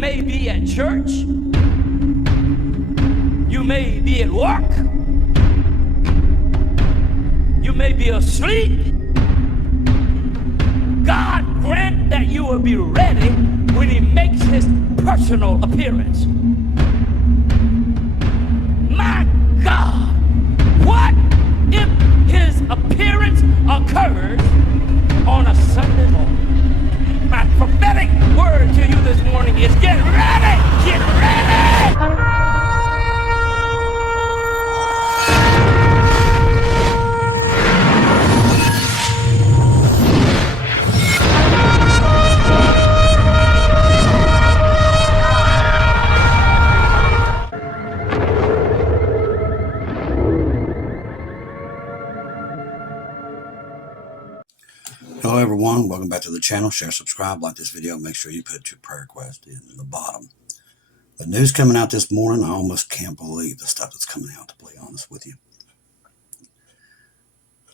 may be at church. You may be at work. You may be asleep. God grant that you will be ready when he makes his personal appearance. My God, what if his appearance occurs on a Sunday morning? My prophetic word to you this morning is get ready! Get ready! Hello everyone, welcome back to the channel. Share, subscribe, like this video. Make sure you put your prayer request in the bottom. The news coming out this morning, I almost can't believe the stuff that's coming out, to be honest with you.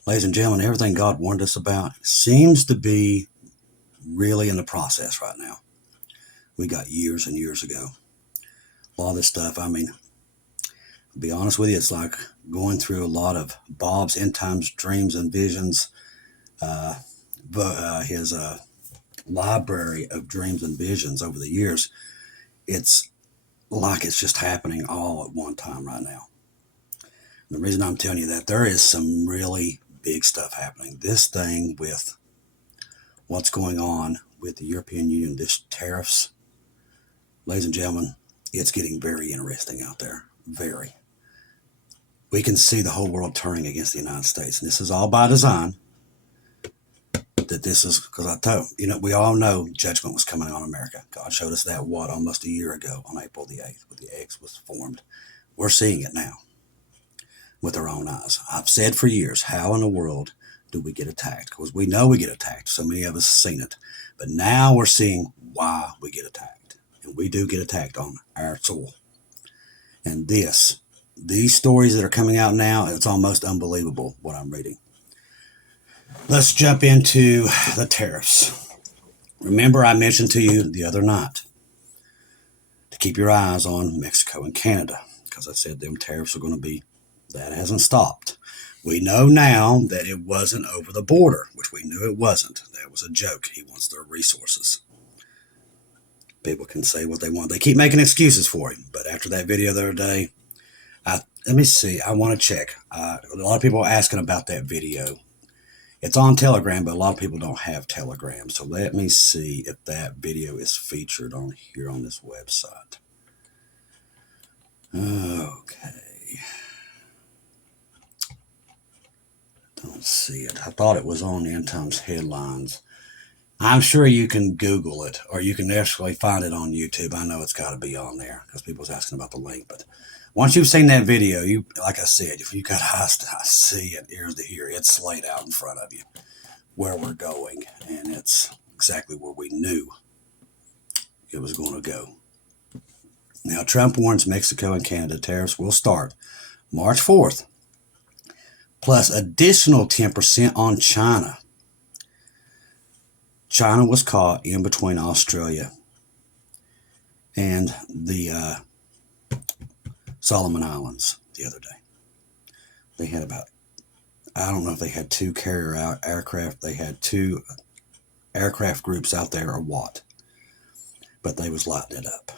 Ladies and gentlemen, everything God warned us about seems to be really in the process right now. We got years and years ago. A lot of this stuff, I mean, to be honest with you, it's like going through a lot of Bob's End Times Dreams and Visions, his library of dreams and visions over the years. It's like it's just happening all at one time right now. And the reason I'm telling you that, there is some really big stuff happening. This thing with what's going on with the European Union, this tariffs, ladies and gentlemen, it's getting very interesting out there. Very. We can see the whole world turning against the United States. And this is all by design. That this is, because I told we all know judgment was coming on America. God showed us that almost a year ago on April the 8th, when the eggs was formed. We're seeing it now with our own eyes. I've said for years, how in the world do we get attacked? Because we know we get attacked. So many of us have seen it. But now we're seeing why we get attacked. And we do get attacked on our soil. And these stories that are coming out now, it's almost unbelievable what I'm reading. Let's jump into the tariffs. Remember, I mentioned to you the other night to keep your eyes on Mexico and Canada, because I said them tariffs are going to be, that hasn't stopped. We know now that it wasn't over the border, which we knew it wasn't. That was a joke. He wants their resources. People can say what they want. They keep making excuses for him. But after that video the other day, let me see. I want to check. A lot of people are asking about that video. It's on Telegram, but a lot of people don't have Telegram. So let me see if that video is featured on here on this website. Okay. Don't see it. I thought it was on End Times headlines. I'm sure you can Google it, or you can actually find it on YouTube. I know it's got to be on there because people's asking about the link. But once you've seen that video, like I said, if you got eyes to see and ears to hear, it's laid out in front of you where we're going. And it's exactly where we knew it was going to go. Now, Trump warns Mexico and Canada tariffs will start March 4th, plus additional 10% on China. China was caught in between Australia and the Solomon Islands the other day. They had about, I don't know if they had two carrier aircraft. They had two aircraft groups out there or what. But they was lighting it up.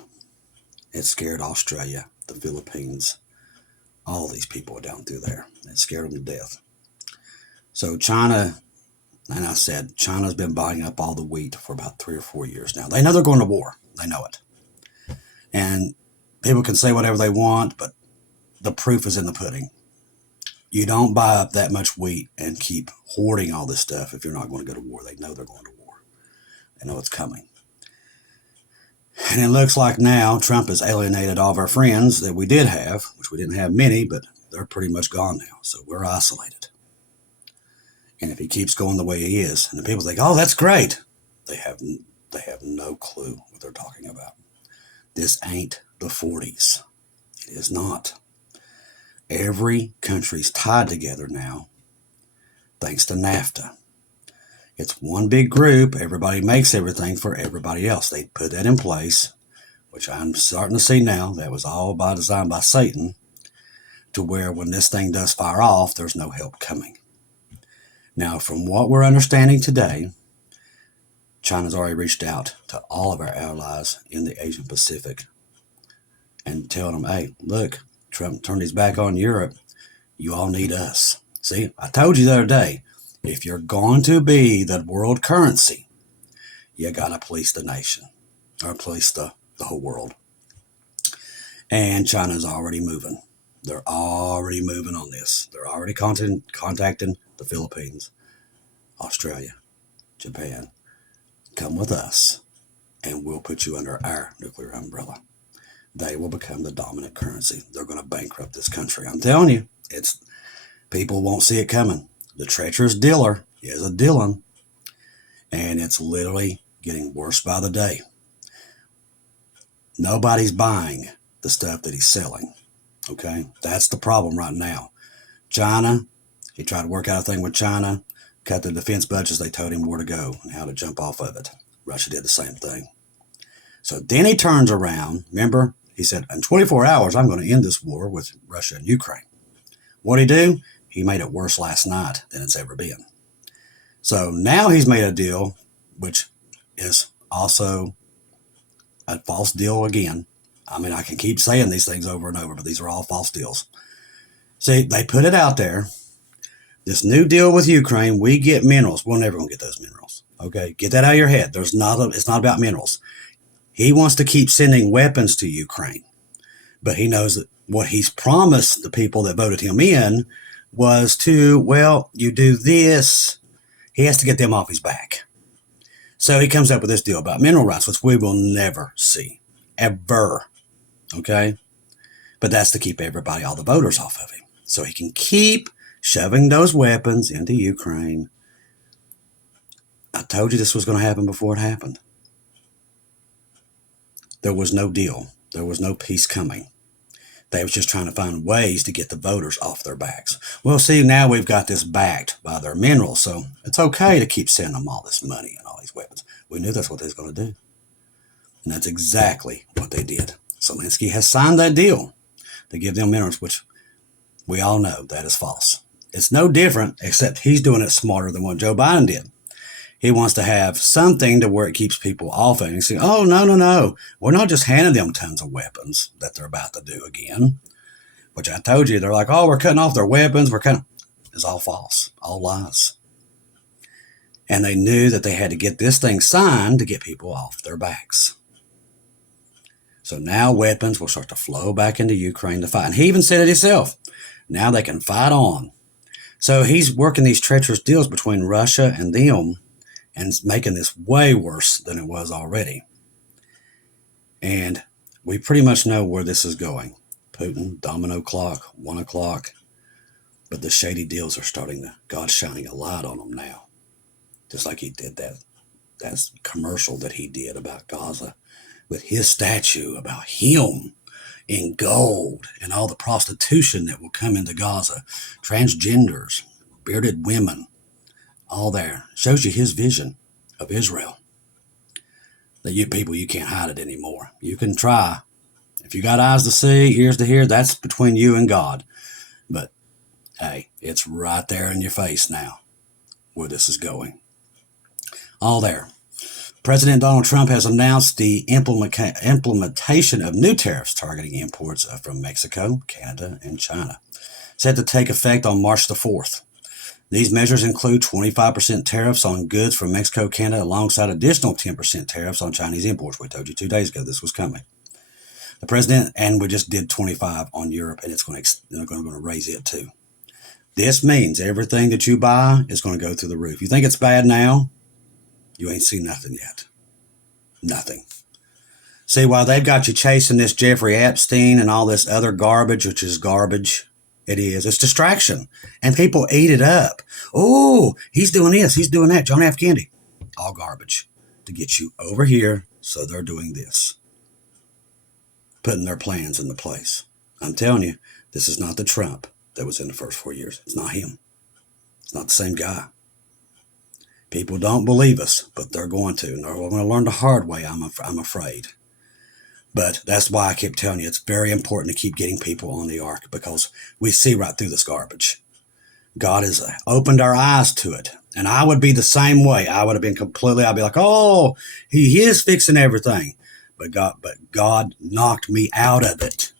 It scared Australia, the Philippines, all these people down through there. It scared them to death. So China, and I said, China's been buying up all the wheat for about 3 or 4 years now. They know they're going to war. They know it. And people can say whatever they want, but the proof is in the pudding. You don't buy up that much wheat and keep hoarding all this stuff if you're not going to go to war. They know they're going to war. They know it's coming. And it looks like now Trump has alienated all of our friends that we did have, which we didn't have many, but they're pretty much gone now. So we're isolated. And if he keeps going the way he is, and the people think, oh, that's great. They have no clue what they're talking about. This ain't the 40s. It is not. Every country's tied together now, thanks to NAFTA. It's one big group. Everybody makes everything for everybody else. They put that in place which I'm starting to see now, that was all by design by Satan, to where when this thing does fire off, there's no help coming. Now, from what we're understanding today, China's already reached out to all of our allies in the Asian Pacific and telling them, hey, look, Trump turned his back on Europe. You all need us. See, I told you the other day, if you're going to be the world currency, you got to police the nation or police the whole world. And China's already moving. They're already moving on this. They're already contacting the Philippines, Australia, Japan. Come with us, and we'll put you under our nuclear umbrella. They will become the dominant currency. They're going to bankrupt this country. I'm telling you, people won't see it coming. The treacherous dealer is a dealing, and it's literally getting worse by the day. Nobody's buying the stuff that he's selling. Okay, that's the problem right now. China, he tried to work out a thing with China, cut the defense budgets. They told him where to go and how to jump off of it. Russia did the same thing. So then he turns around. Remember, he said, in 24 hours, I'm going to end this war with Russia and Ukraine. What'd he do? He made it worse last night than it's ever been. So now he's made a deal, which is also a false deal again. I mean, I can keep saying these things over and over, but these are all false deals. See, they put it out there. This new deal with Ukraine, we get minerals. We're never going to get those minerals. Okay, get that out of your head. It's not about minerals. He wants to keep sending weapons to Ukraine, but he knows that what he's promised the people that voted him in was to, well, you do this. He has to get them off his back. So he comes up with this deal about mineral rights, which we will never see, ever. Okay? But that's to keep everybody, all the voters off of him. So he can keep shoving those weapons into Ukraine. I told you this was going to happen before it happened. There was no deal. There was no peace coming. They was just trying to find ways to get the voters off their backs. Well, see, now we've got this backed by their minerals, so it's okay to keep sending them all this money and all these weapons. We knew that's what they was going to do. And that's exactly what they did. Zelensky has signed that deal to give them minerals, which we all know that is false. It's no different, except he's doing it smarter than what Joe Biden did. He wants to have something to where it keeps people off of it. He's saying, oh, no. We're not just handing them tons of weapons that they're about to do again, which I told you, they're like, oh, we're cutting off their weapons. It's all false, all lies. And they knew that they had to get this thing signed to get people off their backs. So now weapons will start to flow back into Ukraine to fight. And he even said it himself. Now they can fight on. So he's working these treacherous deals between Russia and them, and making this way worse than it was already. And we pretty much know where this is going. Putin, domino clock, 1 o'clock. But the shady deals are starting God's shining a light on them now. Just like he did that commercial that he did about Gaza with his statue, about him in gold and all the prostitution that will come into Gaza. Transgenders, bearded women. All there. Shows you his vision of Israel. That you people, you can't hide it anymore. You can try. If you got eyes to see, ears to hear, that's between you and God. But, hey, it's right there in your face now where this is going. All there. President Donald Trump has announced the implementation of new tariffs targeting imports from Mexico, Canada, and China. Set to take effect on March the 4th. These measures include 25% tariffs on goods from Mexico, Canada, alongside additional 10% tariffs on Chinese imports. We told you 2 days ago this was coming. The president, and we just did 25 on Europe, and they're going to raise it too. This means everything that you buy is going to go through the roof. You think it's bad now? You ain't seen nothing yet. Nothing. See, while they've got you chasing this Jeffrey Epstein and all this other garbage, which is garbage, it is. It's distraction. And people eat it up. Oh, he's doing this. He's doing that. John F. Kennedy. All garbage to get you over here. So they're doing this. Putting their plans into place. I'm telling you, this is not the Trump that was in the first 4 years. It's not him. It's not the same guy. People don't believe us, but they're going to. And they're going to learn the hard way, I'm afraid. But that's why I keep telling you it's very important to keep getting people on the ark, because we see right through this garbage. God has opened our eyes to it. And I would be the same way. I would have been I'd be like, oh, he is fixing everything. But God knocked me out of it.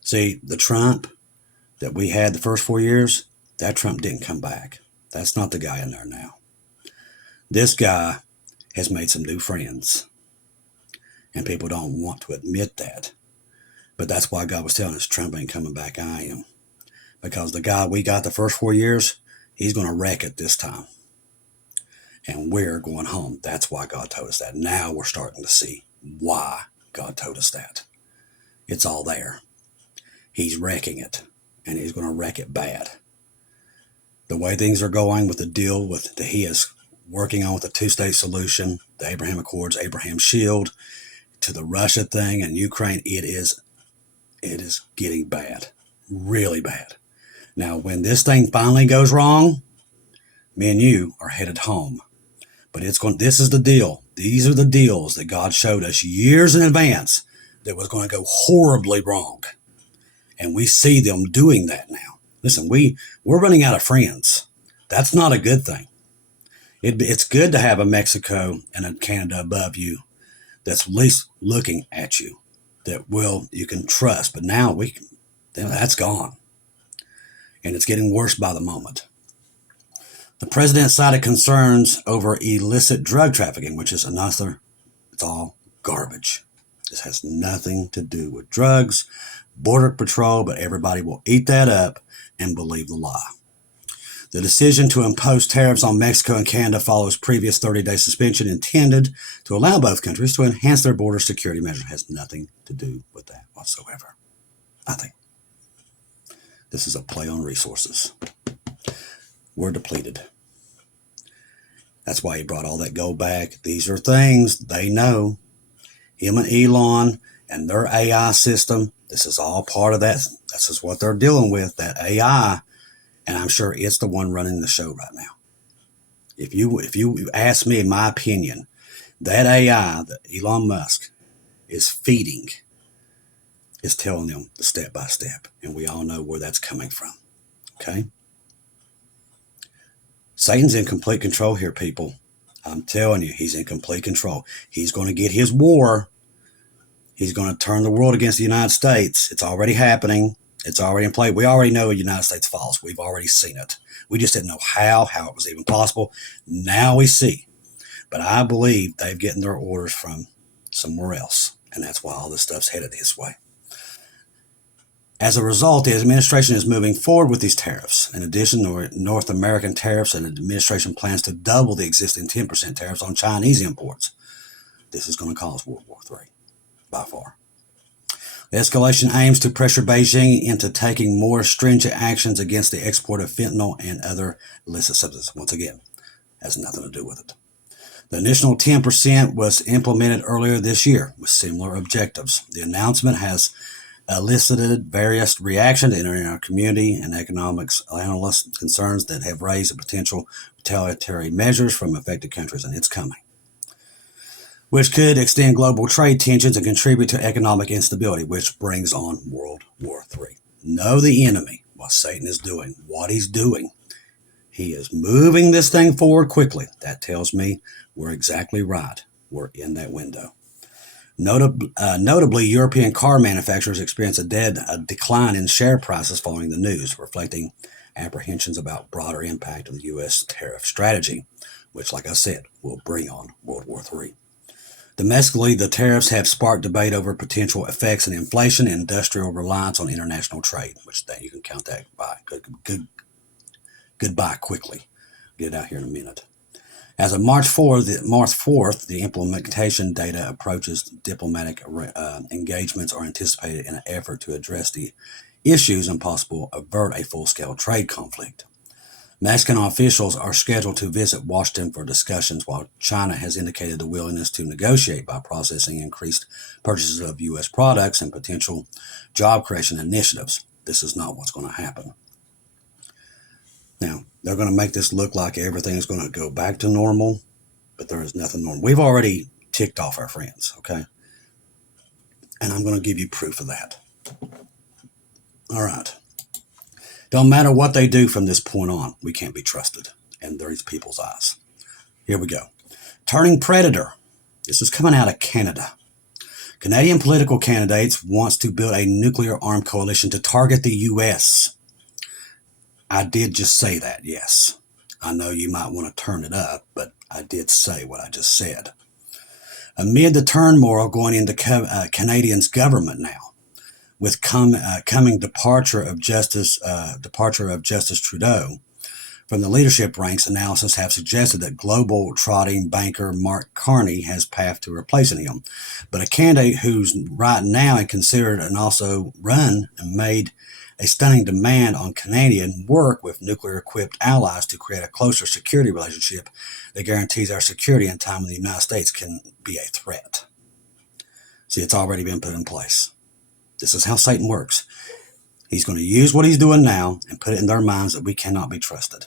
See, the Trump that we had the first 4 years, that Trump didn't come back. That's not the guy in there now. This guy has made some new friends. And people don't want to admit that. But that's why God was telling us Trump ain't coming back, I am. Because the guy we got the first 4 years, he's going to wreck it this time. And we're going home. That's why God told us that. Now we're starting to see why God told us that. It's all there. He's wrecking it. And he's going to wreck it bad. The way things are going with the deal that he is working on with the two-state solution, the Abraham Accords, Abraham Shield, to the Russia thing and Ukraine, it is getting bad. Really bad. Now, when this thing finally goes wrong, me and you are headed home. But this is the deal. These are the deals that God showed us years in advance that was going to go horribly wrong. And we see them doing that now. Listen, we're running out of friends. That's not a good thing. It's good to have a Mexico and a Canada above you that's at least looking at you, that you can trust. But now that's gone. And it's getting worse by the moment. The president cited concerns over illicit drug trafficking, which is it's all garbage. This has nothing to do with drugs, border patrol, but everybody will eat that up and believe the lie. The decision to impose tariffs on Mexico and Canada follows previous 30-day suspension intended to allow both countries to enhance their border security measures. It has nothing to do with that whatsoever. Nothing. This is a play on resources. We're depleted. That's why he brought all that gold back. These are things they know. Him and Elon and their AI system, this is all part of that. This is what they're dealing with, that AI. And I'm sure it's the one running the show right now. If you ask me my opinion, that AI that Elon Musk is feeding is telling them the step by step. And we all know where that's coming from. Okay? Satan's in complete control here, people. I'm telling you, he's in complete control. He's going to get his war. He's going to turn the world against the United States. It's already happening. It's already in play. We already know the United States falls. We've already seen it. We just didn't know how it was even possible. Now we see. But I believe they've gotten their orders from somewhere else. And that's why all this stuff's headed this way. As a result, the administration is moving forward with these tariffs. In addition to North American tariffs, the administration plans to double the existing 10% tariffs on Chinese imports. This is going to cause World War III, by far. The escalation aims to pressure Beijing into taking more stringent actions against the export of fentanyl and other illicit substances. Once again, has nothing to do with it. The initial 10% was implemented earlier this year with similar objectives. The announcement has elicited various reactions in the international community and economics analysts' concerns that have raised the potential retaliatory measures from affected countries, and it's coming, which could extend global trade tensions and contribute to economic instability, which brings on World War III. Know the enemy, what Satan is doing, what he's doing. He is moving this thing forward quickly. That tells me we're exactly right. We're in that window. Notably, European car manufacturers experienced a decline in share prices following the news, reflecting apprehensions about broader impact of the U.S. tariff strategy, which, like I said, will bring on World War III. Domestically, the tariffs have sparked debate over potential effects in inflation and industrial reliance on international trade, which you can count that by. Goodbye quickly. Get it out here in a minute. As of March 4th, the implementation data approaches diplomatic engagements are anticipated in an effort to address the issues and possibly avert a full-scale trade conflict. Mexican officials are scheduled to visit Washington for discussions, while China has indicated the willingness to negotiate by processing increased purchases of U.S. products and potential job creation initiatives. This is not what's going to happen. Now, they're going to make this look like everything is going to go back to normal, but there is nothing normal. We've already ticked off our friends, okay? And I'm going to give you proof of that. All right. Don't matter what they do from this point on, we can't be trusted in these people's eyes. Here we go. Turning predator. This is coming out of Canada. Canadian political candidates wants to build a nuclear armed coalition to target the U.S. I did just say that, yes. I know you might want to turn it up, but I did say what I just said. Amid the turmoil going into Canadians' government now, with coming departure of Justice Trudeau from the leadership ranks, analysis have suggested that global trotting banker Mark Carney has path to replacing him. But a candidate who's right now and considered and also run and made a stunning demand on Canadian work with nuclear-equipped allies to create a closer security relationship that guarantees our security in time when the United States can be a threat. See, it's already been put in place. This is how Satan works. He's going to use what he's doing now and put it in their minds that we cannot be trusted.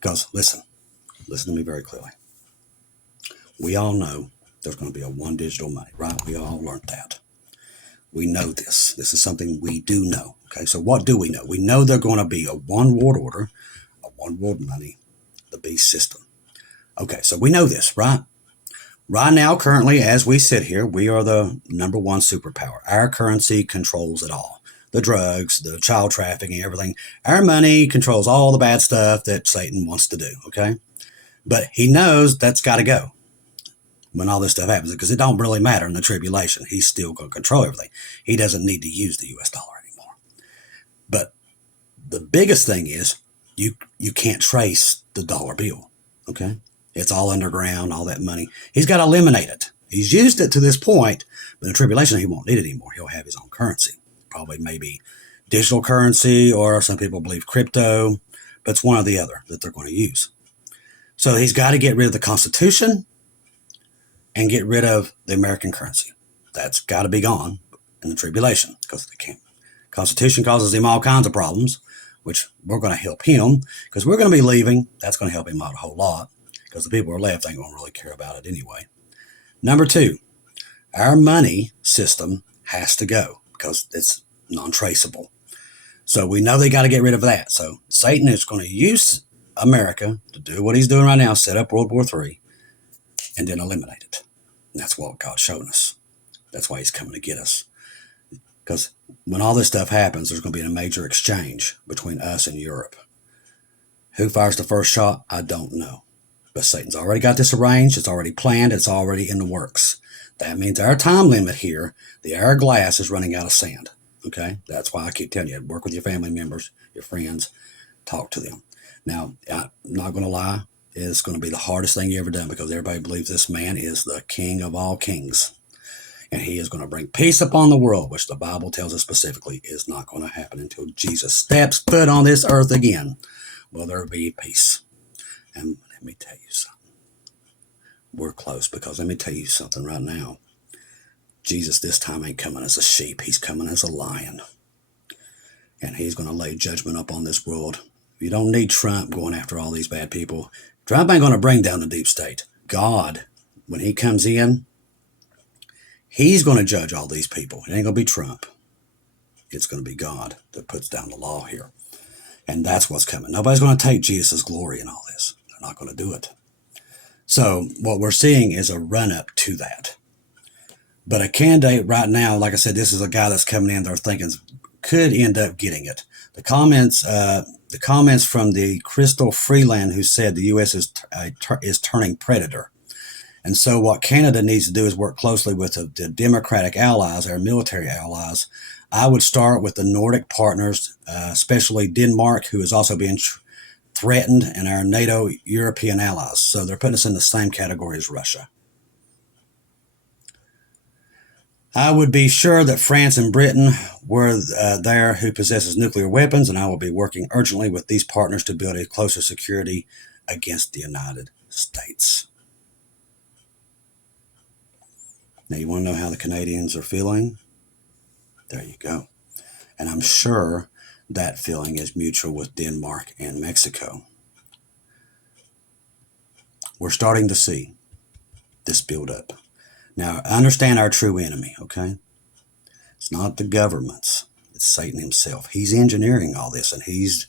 Because, listen to me very clearly. We all know there's going to be a one digital money, right? We all learned that. We know this. This is something we do know. Okay, so what do we know? We know there's going to be a one world order, a one world money, the beast system. Okay, so we know this, right? Right now, currently, as we sit here, we are the number one superpower. Our currency controls it all. The drugs, the child trafficking, everything. Our money controls all the bad stuff that Satan wants to do, okay? But he knows that's got to go when all this stuff happens, because it don't really matter in the tribulation. He's still going to control everything. He doesn't need to use the U.S. dollar anymore. But the biggest thing is you can't trace the dollar bill, okay? It's all underground, all that money. He's got to eliminate it. He's used it to this point, but in the tribulation, he won't need it anymore. He'll have his own currency. Probably maybe digital currency, or some people believe crypto, but it's one or the other that they're going to use. So he's got to get rid of the Constitution and get rid of the American currency. That's got to be gone in the tribulation, because they can't. Constitution causes him all kinds of problems, which we're going to help him, because we're going to be leaving. That's going to help him out a whole lot, because the people who are left ain't going to really care about it anyway. Number two, our money system has to go, because it's non-traceable. So we know they got to get rid of that. So Satan is going to use America to do what he's doing right now, set up World War III, and then eliminate it. And that's what God's showing us. That's why he's coming to get us. Because when all this stuff happens, there's going to be a major exchange between us and Europe. Who fires the first shot? I don't know. But Satan's already got this arranged. It's already planned. It's already in the works. That means our time limit here, the hourglass, is running out of sand. Okay? That's why I keep telling you, work with your family members, your friends, talk to them. Now, I'm not going to lie, it's going to be the hardest thing you ever done, because everybody believes this man is the king of all kings. And he is going to bring peace upon the world, which the Bible tells us specifically is not going to happen until Jesus steps foot on this earth again. Will there be peace? And let me tell you something. We're close, because let me tell you something right now. Jesus this time ain't coming as a sheep. He's coming as a lion. And he's going to lay judgment upon this world. You don't need Trump going after all these bad people. Trump ain't going to bring down the deep state. God, when he comes in, he's going to judge all these people. It ain't going to be Trump. It's going to be God that puts down the law here. And that's what's coming. Nobody's going to take Jesus' glory in all this. They're not going to do it. So what we're seeing is a run-up to that. But a candidate right now, like I said, this is a guy that's coming in there thinking could end up getting it. The comments from the Crystal Freeland, who said the U.S. is turning predator. And so what Canada needs to do is work closely with the democratic allies, our military allies. I would start with the Nordic partners, especially Denmark, who is also being threatened, and our NATO European allies. So they're putting us in the same category as Russia. I would be sure that France and Britain were there who possesses nuclear weapons, and I will be working urgently with these partners to build a closer security against the United States. Now, you want to know how the Canadians are feeling? There you go. And I'm sure that feeling is mutual with Denmark and Mexico. We're starting to see this buildup. Now, understand our true enemy, okay? It's not the governments. It's Satan himself. He's engineering all this, and he's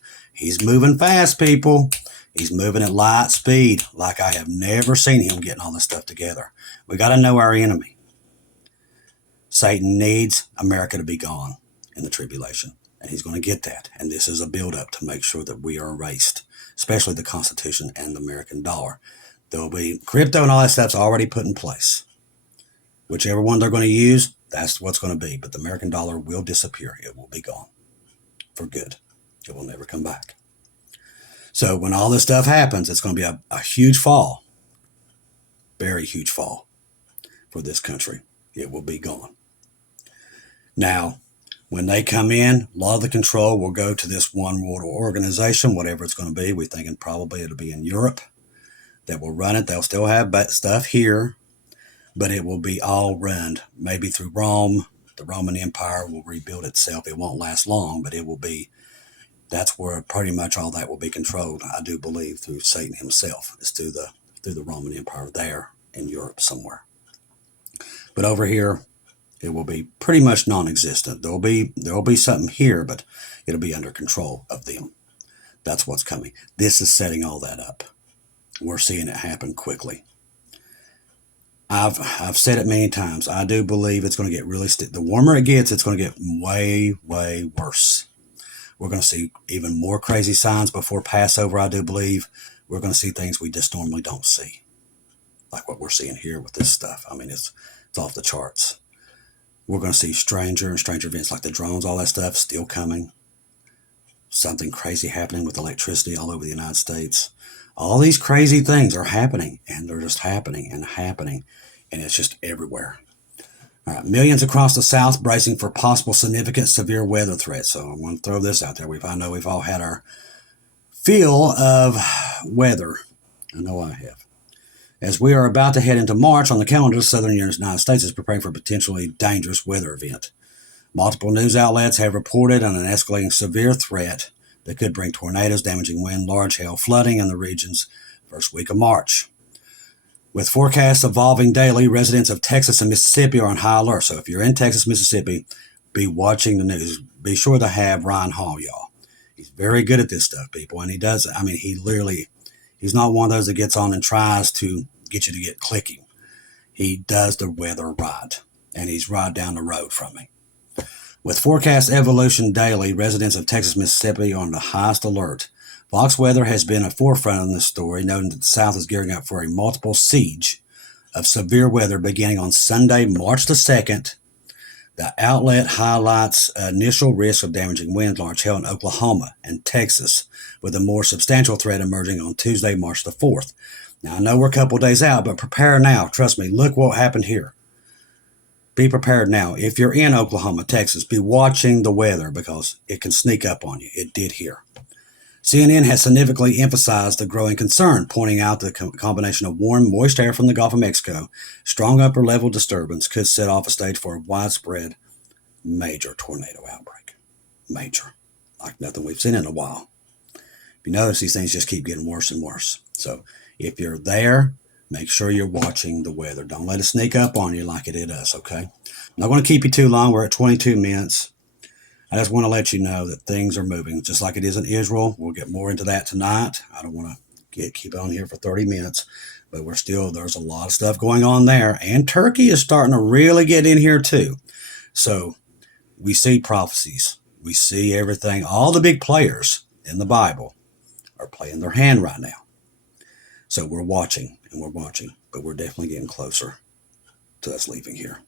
moving fast, people. He's moving at light speed, like I have never seen him getting all this stuff together. We got to know our enemy. Satan needs America to be gone in the tribulation, and he's going to get that. And this is a buildup to make sure that we are erased, especially the Constitution and the American dollar. There will be crypto and all that stuff's already put in place. Whichever one they're going to use, that's what's going to be. But the American dollar will disappear. It will be gone for good. It will never come back. So when all this stuff happens, it's going to be a huge fall, very huge fall for this country. It will be gone. Now, when they come in, a lot of the control will go to this one world organization, whatever it's going to be. We're thinking probably it'll be in Europe that will run it. They'll still have stuff here, but it will be all run maybe through Rome. The Roman Empire will rebuild itself. It won't last long, but it will be, that's where pretty much all that will be controlled, I do believe, through Satan himself. It's through the Roman Empire there in Europe somewhere. But over here, it will be pretty much non-existent. There will be something here, but it'll be under control of them. That's what's coming. This is setting all that up. We're seeing it happen quickly. I've said it many times. I do believe it's going to get really the warmer it gets, it's going to get way, way worse. We're going to see even more crazy signs before Passover, I do believe. We're going to see things we just normally don't see, like what we're seeing here with this stuff. I mean, it's off the charts. We're going to see stranger and stranger events like the drones, all that stuff still coming. Something crazy happening with electricity all over the United States. All these crazy things are happening, and they're just happening and happening, and it's just everywhere. All right, millions across the South bracing for possible significant severe weather threats. So I want to throw this out there. I know we've all had our fill of weather. I know I have. As we are about to head into March on the calendar, the southern United States is preparing for a potentially dangerous weather event. Multiple news outlets have reported on an escalating severe threat that could bring tornadoes, damaging wind, large hail, flooding in the region's first week of March. With forecasts evolving daily, residents of Texas and Mississippi are on high alert. So if you're in Texas, Mississippi, be watching the news. Be sure to have Ryan Hall, y'all. He's very good at this stuff, people. And he does, I mean, he's not one of those that gets on and tries to get you to get clicking. He does the weather right, and he's right down the road from me. With forecast evolution daily, residents of Texas, Mississippi are on the highest alert. Fox Weather has been a forefront in this story, noting that the South is gearing up for a multiple siege of severe weather beginning on Sunday, March the 2nd. The outlet highlights initial risk of damaging wind, large hail in Oklahoma and Texas, with a more substantial threat emerging on Tuesday, March the 4th. Now, I know we're a couple days out, but prepare now. Trust me, look what happened here. Be prepared now. If you're in Oklahoma, Texas, be watching the weather because it can sneak up on you. It did here. CNN has significantly emphasized the growing concern, pointing out the combination of warm, moist air from the Gulf of Mexico, strong upper-level disturbance could set off a stage for a widespread major tornado outbreak. Major. Like nothing we've seen in a while. If you notice, these things just keep getting worse and worse. So if you're there, make sure you're watching the weather. Don't let it sneak up on you like it did us, okay? I'm not going to keep you too long. We're at 22 minutes. I just want to let you know that things are moving, just like it is in Israel. We'll get more into that tonight. I don't want to keep on here for 30 minutes, but there's a lot of stuff going on there. And Turkey is starting to really get in here too. So we see prophecies. We see everything. All the big players in the Bible are playing their hand right now. So we're watching, but we're definitely getting closer to us leaving here.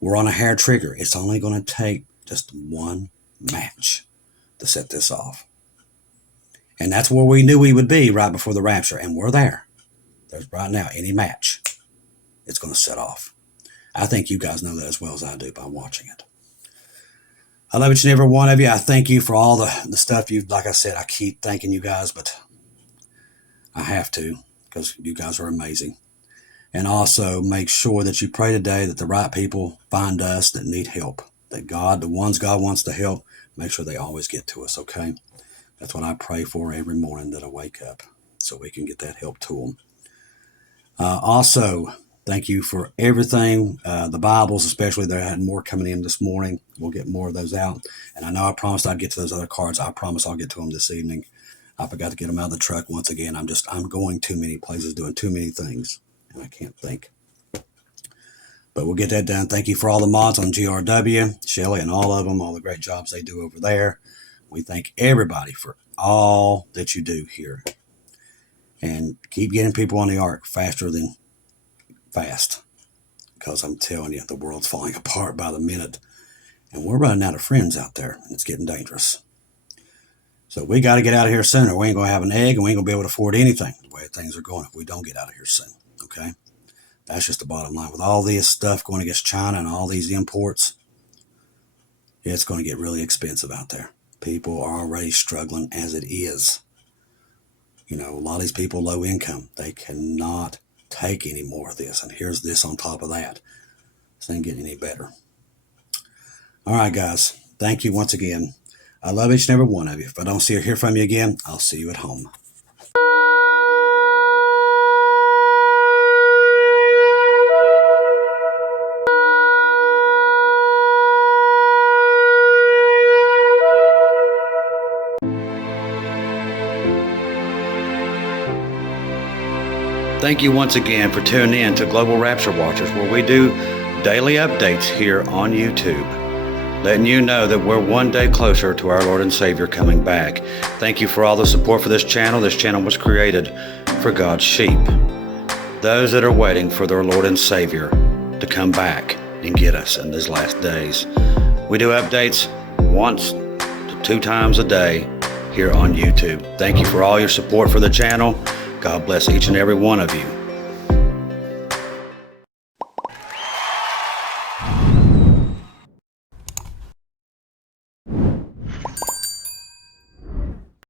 We're on a hair trigger. It's only going to take just one match to set this off. And that's where we knew we would be right before the rapture. And we're there. There's right now, any match, it's going to set off. I think you guys know that as well as I do by watching it. I love each and every one of you. I thank you for all the stuff like I said, I keep thanking you guys, but I have to because you guys are amazing. And also make sure that you pray today that the right people find us that need help. That the ones God wants to help, make sure they always get to us, okay? That's what I pray for every morning that I wake up, so we can get that help to them. Also, Thank you for everything. The Bibles, especially, they had more coming in this morning. We'll get more of those out. And I know I promised I'd get to those other cards. I promise I'll get to them this evening. I forgot to get them out of the truck once again. I'm going too many places, doing too many things, and I can't think. But we'll get that done. Thank you for all the mods on GRW, Shelly, and all of them, all the great jobs they do over there. We thank everybody for all that you do here. And keep getting people on the ark faster than fast. Because I'm telling you, the world's falling apart by the minute. And we're running out of friends out there, and it's getting dangerous. So we got to get out of here sooner. We ain't going to have an egg, and we ain't going to be able to afford anything the way things are going if we don't get out of here soon. Okay? That's just the bottom line. With all this stuff going against China and all these imports, it's going to get really expensive out there. People are already struggling as it is. You know, a lot of these people low income, they cannot take any more of this. And here's this on top of that. This ain't getting any better. All right, guys. Thank you once again. I love each and every one of you. If I don't see or hear from you again, I'll see you at home. Thank you once again for tuning in to Global Rapture Watchers, where we do daily updates here on YouTube, letting you know that we're one day closer to our Lord and Savior coming back. Thank you for all the support for this channel. This channel was created for God's sheep, those that are waiting for their Lord and Savior to come back and get us in these last days. We do updates once to 2 times a day here on YouTube. Thank you for all your support for the channel. God bless each and every one of you.